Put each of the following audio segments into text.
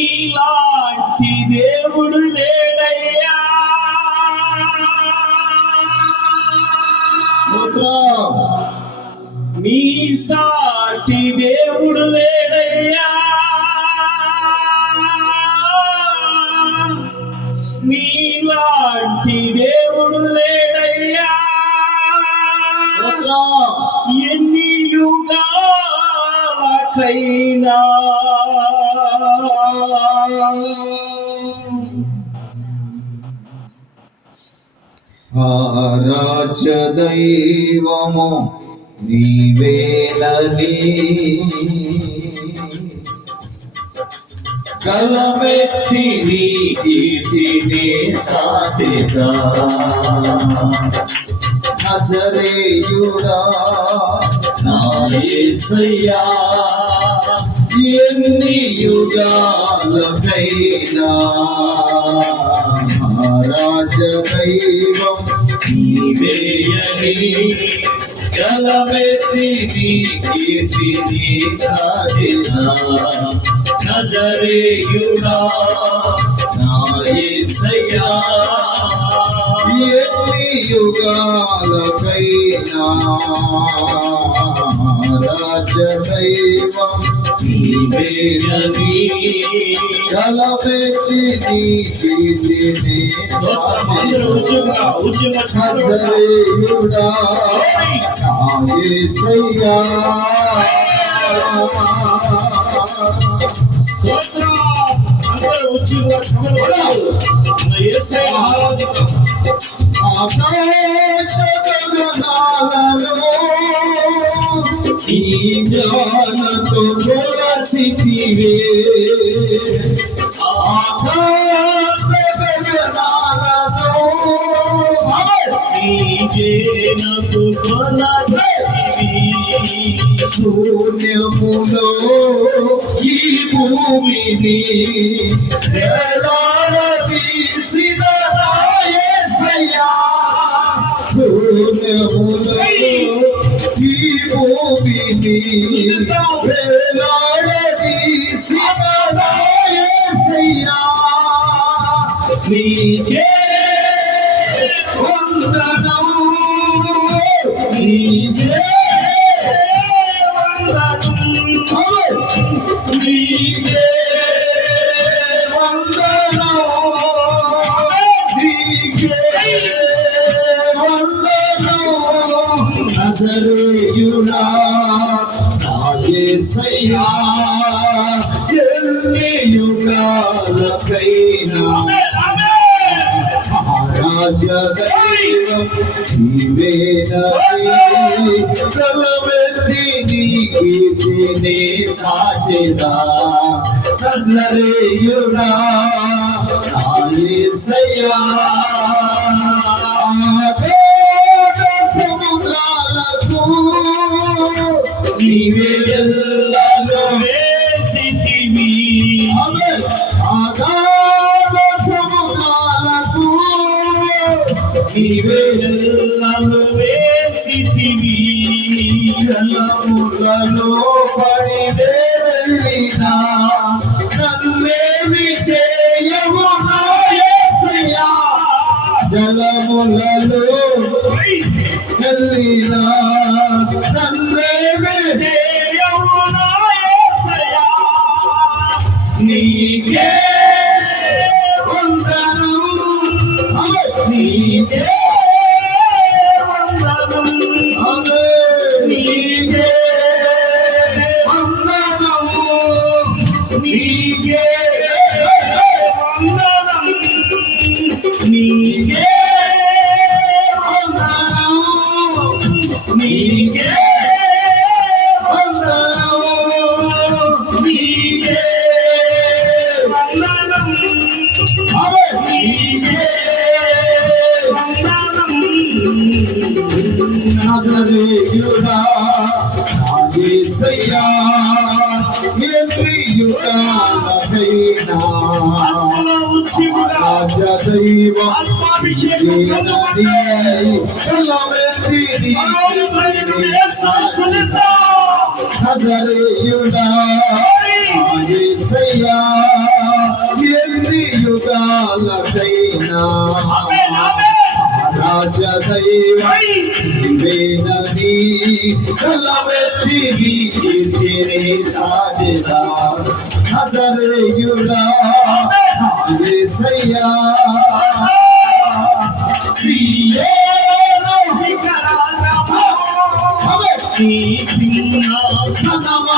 నీలాంటి దేవుడు లేడయ్యా, నీ సాటి దేవుడు లేడయ్యా, నీలాంటి దేవుడు లేడయ్యా, ఎన్ని యుగాలకైనా ఆరాధ్య దైవము నీవేనని కలమెత్తి నీ కీర్తిని సాటిగా నజరేయుడా నా యేసయ్యా, ఎన్ని యుగాలకైనా రాజ దైవం నీవేయని కలమెత్తి నీ కీర్తిని సాటిగా నజరేయుడా నా యేసయ్యా, ఎన్ని యుగాలకైనా రాజ దైవం నీవేయని కలమెత్తి నీ కీర్తిని సాటిగా నజరేయుడా నా యేసయ్యా. ఈ జానతో కొలసితివే, ఆకాశ గగనాలలో ఈ జేనతో కొలసితివే, శూన్యములో ఈ భూమిని వేలాడదీసిన నా యేసయ్యా, శూన్యములో ఈ భూమిని వేలాడదీసిన నా యేసయ్యా, నీకే వందనం, నీకే నీకే వందనం, నీకే వందనం, నజరేయుడా నా యేసయ్యా, ఎన్ని యుగాలకైనా ఆరాధ్య దైవం నీవేనని కలమెత్తి నీ కీర్తిని సాటిగా నజరేయుడా నా యేసయ్యా, ఆకాశ సముద్రాలకు నీవే ఎల్లలో వేసితివి, ఆకాశ సముద్రాలకు నీవే ఎల్లలో వేసితివి, జలములలో పడి వెళ్ళినా నన్నేమి చేయవు నా యేసయ్యా, జలములలో వెళ్ళినా నన్నేమి చేయవు నా యేసయ్యా, నీకే వందనం, నీకే వందనం, నీకే వందనం, నీకే వందనం, నీకే వందనం, నీకే వందనం, నీకే వందనం, నీకే వందనం, నజరేయుడా నా యేసయ్యా, ఎన్ని యుగాలకైనా రాజ దైవం నీవేనని కలమెత్తి నీ కీర్తిని సాటిగా నజరేయుడా కలవెత్తి నీ కీర్తిని చాటెదా నజరేయుడా యేసయ్యా సియోను నీ సింహాసనమాయనా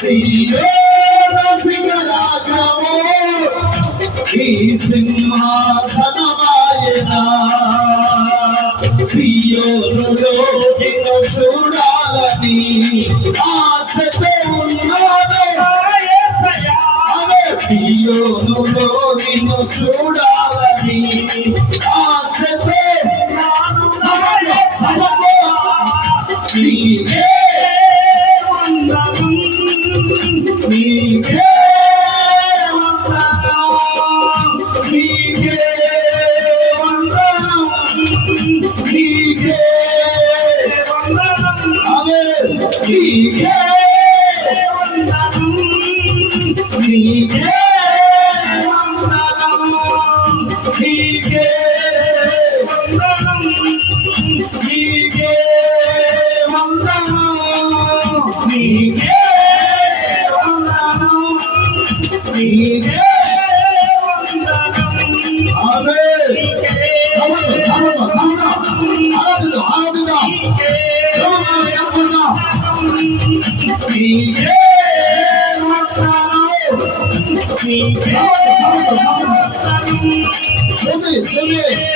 సియోను శిఖరాగ్రము నీ సింహాసనమాయనా సియోనులో నిన్ను చూడాలని ఆశతో ఉన్నాను సియోనులో నిన్ను చూడాలని ఆశతో సమలో నీకే వందనం నీకే వందనం నీకే వందనం నీకే వందనం ఆమేన్ నీకే వందనం నీకే వందనం నీకే వందనం నీకే వందనం నీకే వందనం నీకే ఆమేన్ సమర్పణ ఆరాధిద్దాం ప్రభువును జ్ఞాపకం నీకే వందనం నీకే సమర్పణ